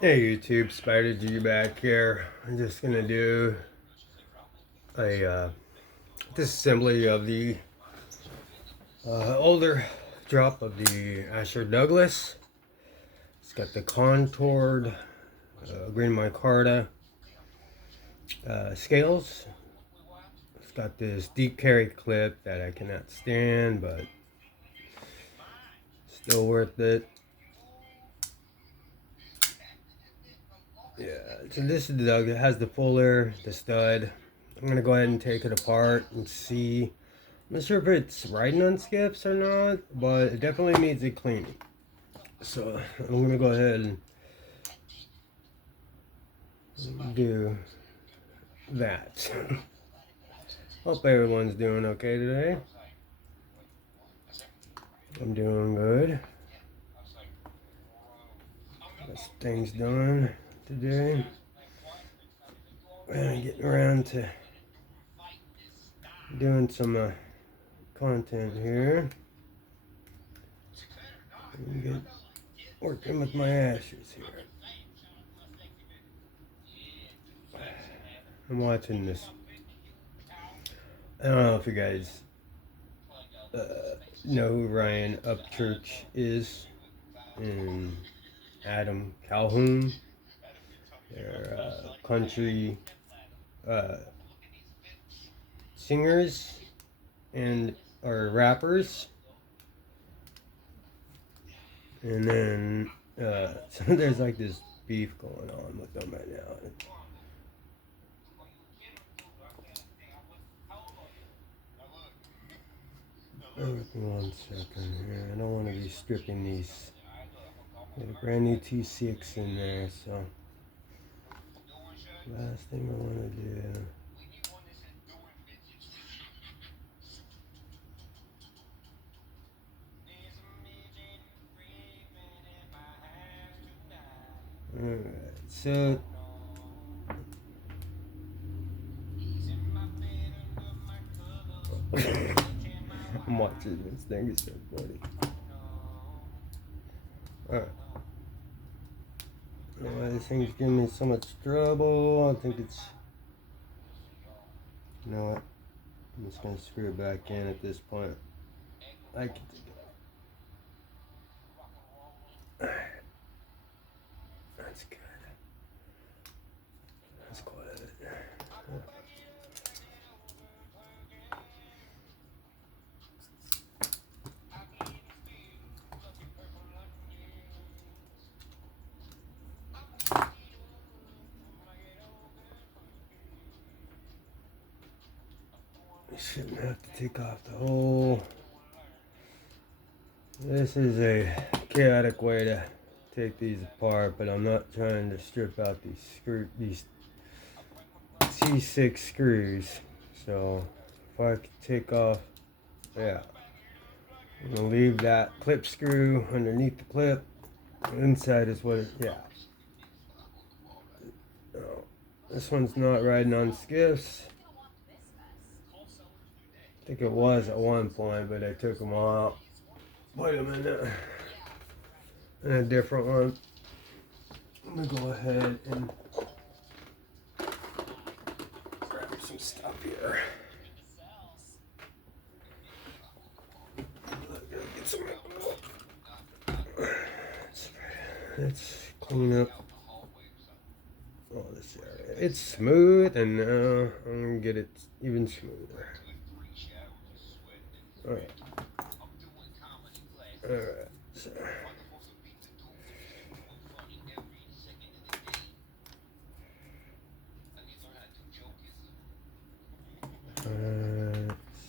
Hey YouTube, Spider G back here. I'm just gonna do a disassembly of the older drop of the Asher Douglas. It's got the contoured green micarta scales. It's got this deep carry clip that I cannot stand, but still worth it. Yeah, so this is the Douglas. It has the fuller, the stud. I'm gonna go ahead and take it apart and see. I'm not sure if it's riding on skips or not, but it definitely needs a cleaning. So I'm gonna go ahead and do that. Hope everyone's doing okay today. I'm doing good. Got some things done today. And getting around to doing some content here. And get working with my ashes here. I'm watching this. I don't know if you guys know who Ryan Upchurch is and Adam Calhoun. They're country singers and or rappers, and then so there's like this beef going on with them right now. Bear with me 1 second here. I don't want to be stripping these. Got a brand new T6 in there, so last thing I want to do. Alright, so I'm watching this thing, it's so funny. Alright. This thing's giving me so much trouble. I think it's. You know what? I'm just gonna screw it back in at this point. I can take it. That's good. That's quiet. You shouldn't have to take off the whole. This is a chaotic way to take these apart, but I'm not trying to strip out these C6 screws. So if I could take off, yeah, I'm gonna leave that clip screw underneath the clip. Inside is what it, yeah. Oh, this one's not riding on skiffs. I think it was at one point, but I took them all out. Put them in a different one. I'm gonna go ahead and grab some stuff here. Get some. Let's clean up all this area. It's smooth, and now I'm gonna get it even smoother. Alright. Alright. So.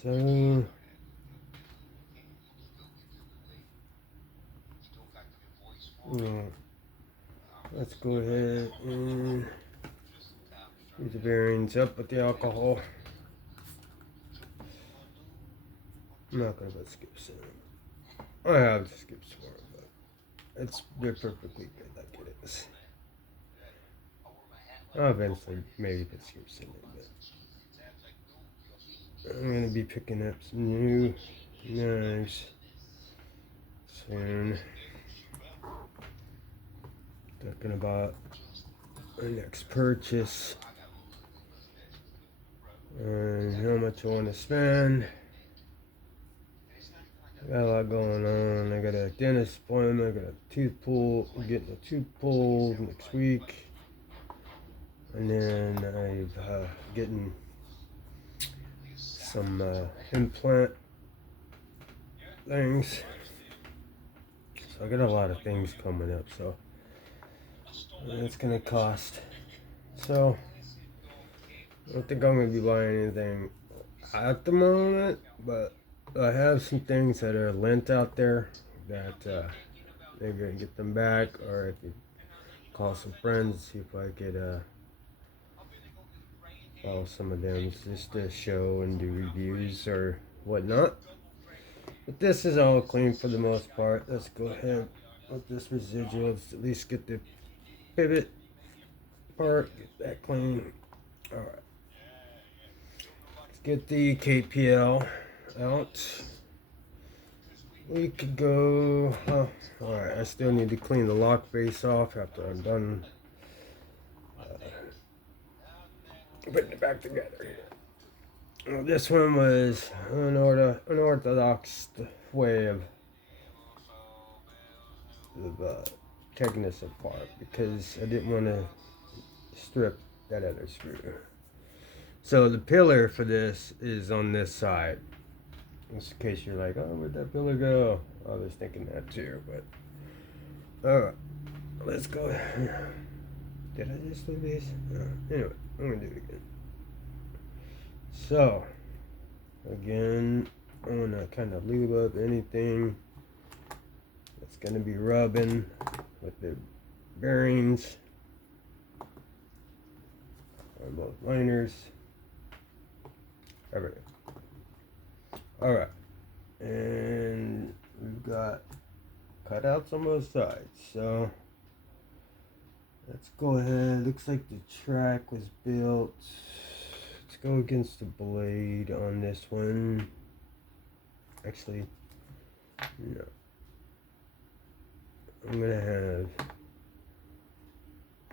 So let's go ahead and use the bearings up with the alcohol. I'm not gonna put skips in them. I have skips for it, but they're perfectly good like it is. I'll eventually maybe put skips in it, but I'm gonna be picking up some new knives soon. Talking about my next purchase and how much I want to spend. I got a lot going on. I got a dentist appointment. I got a tooth pull. I'm getting a tooth pulled next week, and then I'm getting some implant things. So I got a lot of things coming up. So it's gonna cost. So I don't think I'm gonna be buying anything at the moment, but I have some things that are lent out there that they're gonna get them back, or if you call some friends, see if I could follow some of them just to show and do reviews or whatnot. But this is all clean for the most part. Let's go ahead with this residual. Let's at least get the pivot part, get that clean. Alright. Let's get the KPL out. We could go, alright, I still need to clean the lock base off after I'm done putting it back together here. Well, this one was an unorthodox way of taking this apart because I didn't want to strip that other screw. So the pillar for this is on this side. Just in case you're like, oh, where'd that pillar go? I was thinking that too, but alright, let's go. Did I just do this? Anyway, I'm gonna do it again. So again, I wanna kind of lube up anything that's gonna be rubbing with the bearings on both liners. Everything. Alright, and we've got cutouts on both sides, so let's go ahead. Looks like the track was built. Let's go against the blade on this one. Actually, no. I'm gonna have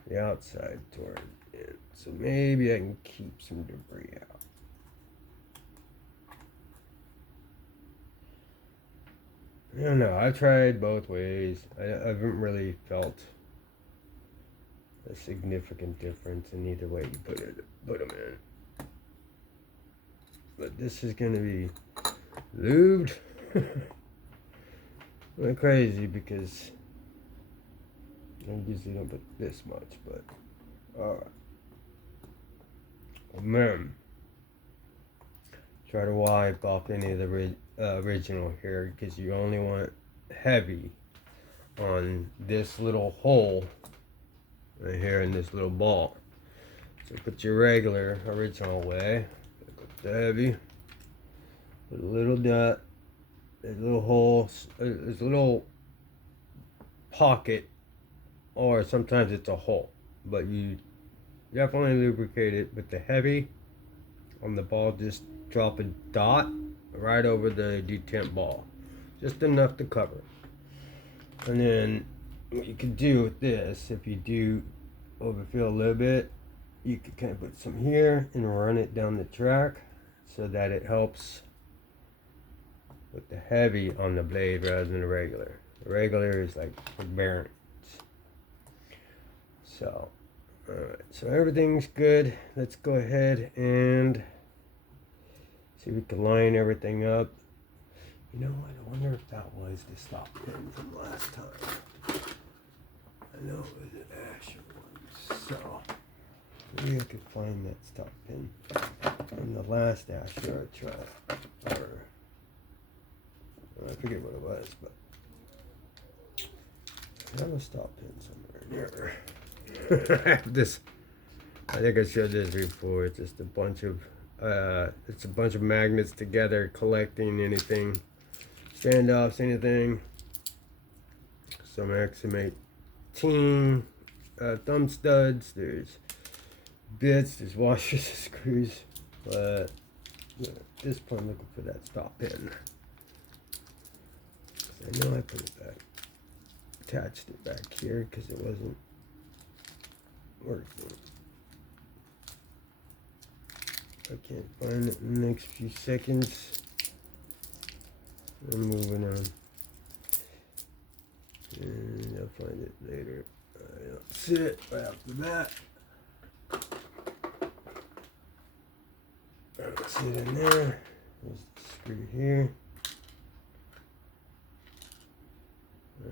the outside toward it, so maybe I can keep some debris out. I don't know. I've tried both ways. I haven't really felt a significant difference in either way you put them in. But this is gonna be lubed like crazy because I usually don't put this much, but alright. Man, try to wipe off any of the original here because you only want heavy on this little hole right here in this little ball. So put your regular original way, put the heavy, put a little dot, there's a little hole, there's a little pocket, or sometimes it's a hole, but you definitely lubricate it with the heavy on the ball. Just drop a dot right over the detent ball, just enough to cover it. And then what you can do with this, if you do overfill a little bit, you can kind of put some here and run it down the track so that it helps with the heavy on the blade rather than the regular. The regular is like for bearings. So alright, so everything's good. Let's go ahead and see if we can line everything up. You know what? I wonder if that was the stop pin from last time. I know it was an Asher one. So maybe I could find that stop pin from the last Asher I tried. Or I forget what it was, but I have a stop pin somewhere here. I have this. I think I showed this before. It's just a bunch of magnets together collecting anything, standoffs, anything. Some X-Mate team thumb studs. There's bits. There's washers and screws. But at this point, I'm looking for that stop pin. I know I put it back, attached it back here because it wasn't working. I can't find it in the next few seconds. I'm moving on. And I'll find it later. I don't see it right off the bat. I don't see it in there. There's the screw here. I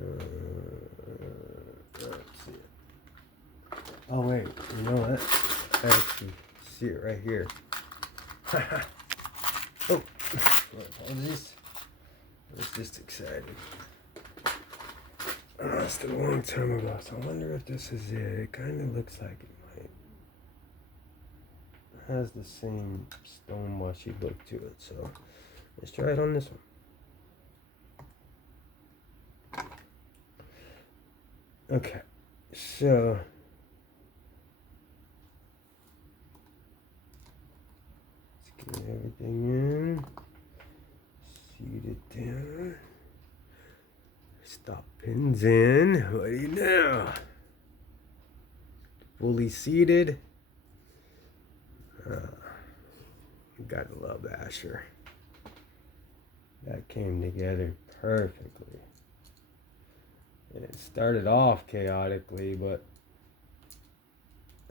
don't see it. Oh wait, you know what? I actually see it right here. Oh, apologies. I was just excited. I lost it a long time ago, so I wonder if this is it. It kind of looks like it might. It has the same stone washy look to it, so let's try it on this one. Okay, so let's get everything in, seat it down. Stop pins in. What do you know? Fully seated. You gotta love Asher. That came together perfectly. And it started off chaotically, but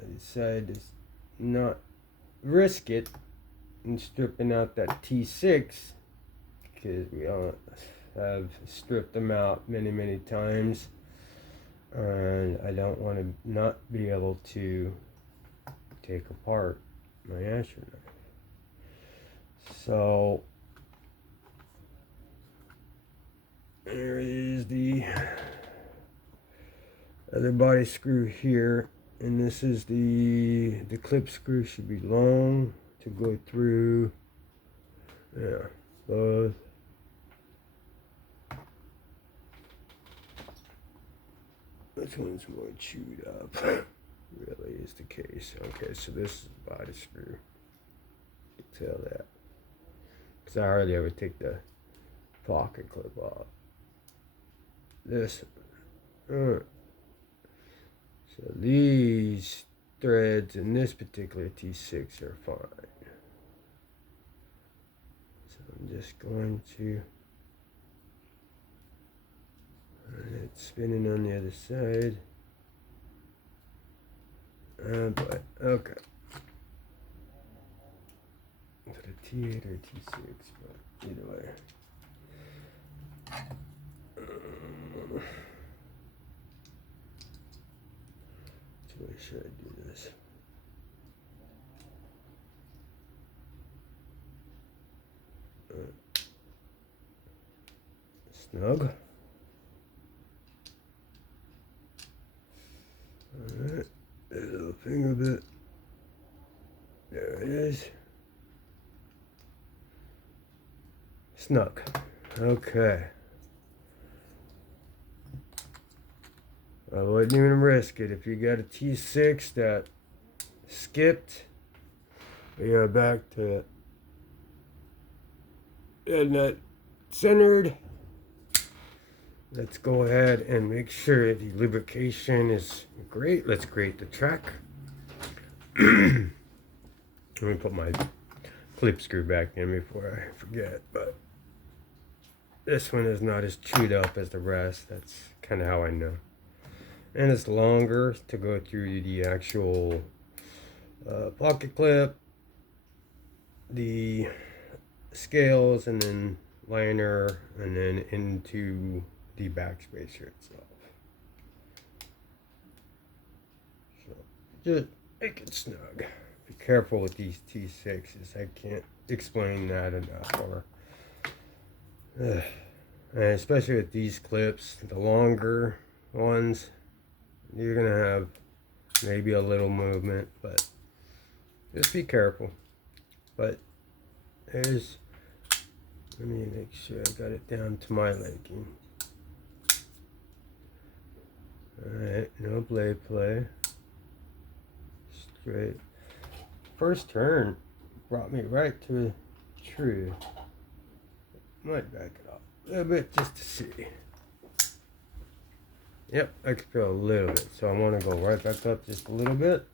I decided to not risk it in stripping out that T6 because we all have stripped them out many times, and I don't want to not be able to take apart my Asher knife. So there is the other body screw here, and this is the clip screw. Should be long to go through. Yeah, both. This one's more chewed up. Really is the case. Okay, so this is the body screw. You can tell that. Because I hardly ever take the pocket clip off. This one. So these threads in this particular T6 are fine. So I'm just going to it's spinning on the other side. But okay. Is it a T8 or a T6? But either way. Which way should I do this? Snug. Alright, there's a little finger bit. There it is. Snug. Okay. I wouldn't even risk it. If you got a T6 that skipped, we are back to getting that centered. Let's go ahead and make sure the lubrication is great. Let's grate the track. Let me put my clip screw back in before I forget. But this one is not as chewed up as the rest. That's kind of how I know. And it's longer to go through the actual pocket clip, the scales, and then liner, and then into the backspacer itself. So just make it snug. Be careful with these T6s. I can't explain that enough. And especially with these clips, the longer ones, you're gonna have maybe a little movement, but just be careful. But there's, let me make sure I got it down to my liking. Alright, no blade play. Straight. First turn brought me right to a tree. Might back it up a little bit just to see. Yep, I can feel a little bit. So I want to go right back up just a little bit.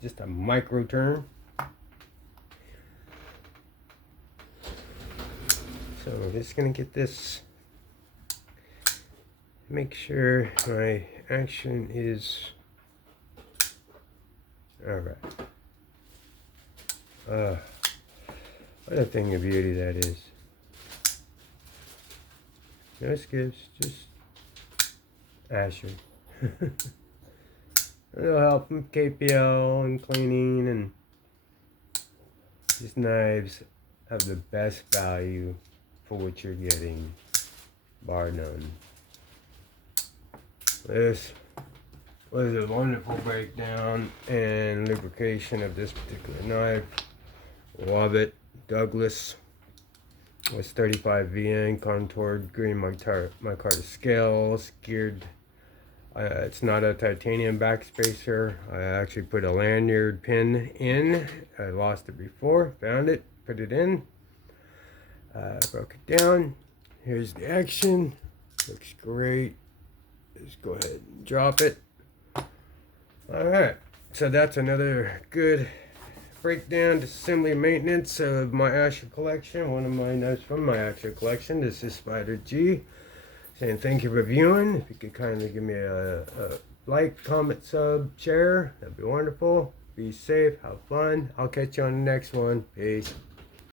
Just a micro turn. So I'm just going to get this, make sure my action is, alright. What a thing of beauty that is. No skips, just Asher. It'll help from KPL and cleaning, and these knives have the best value for what you're getting, bar none. This was a wonderful breakdown and lubrication of this particular knife. Love it. Douglas was s35vn contoured green micarta scales, geared. It's not a titanium backspacer. I actually put a lanyard pin in. I lost it before, found it, put it in, broke it down. Here's the action. Looks great. Just go ahead and drop it. Alright, so that's another good breakdown, disassembly, maintenance of my Asher collection. One of my knives from my Asher collection. This is Spider G. Saying thank you for viewing. If you could kindly give me a like, comment, sub, share, that'd be wonderful. Be safe, have fun. I'll catch you on the next one. Peace.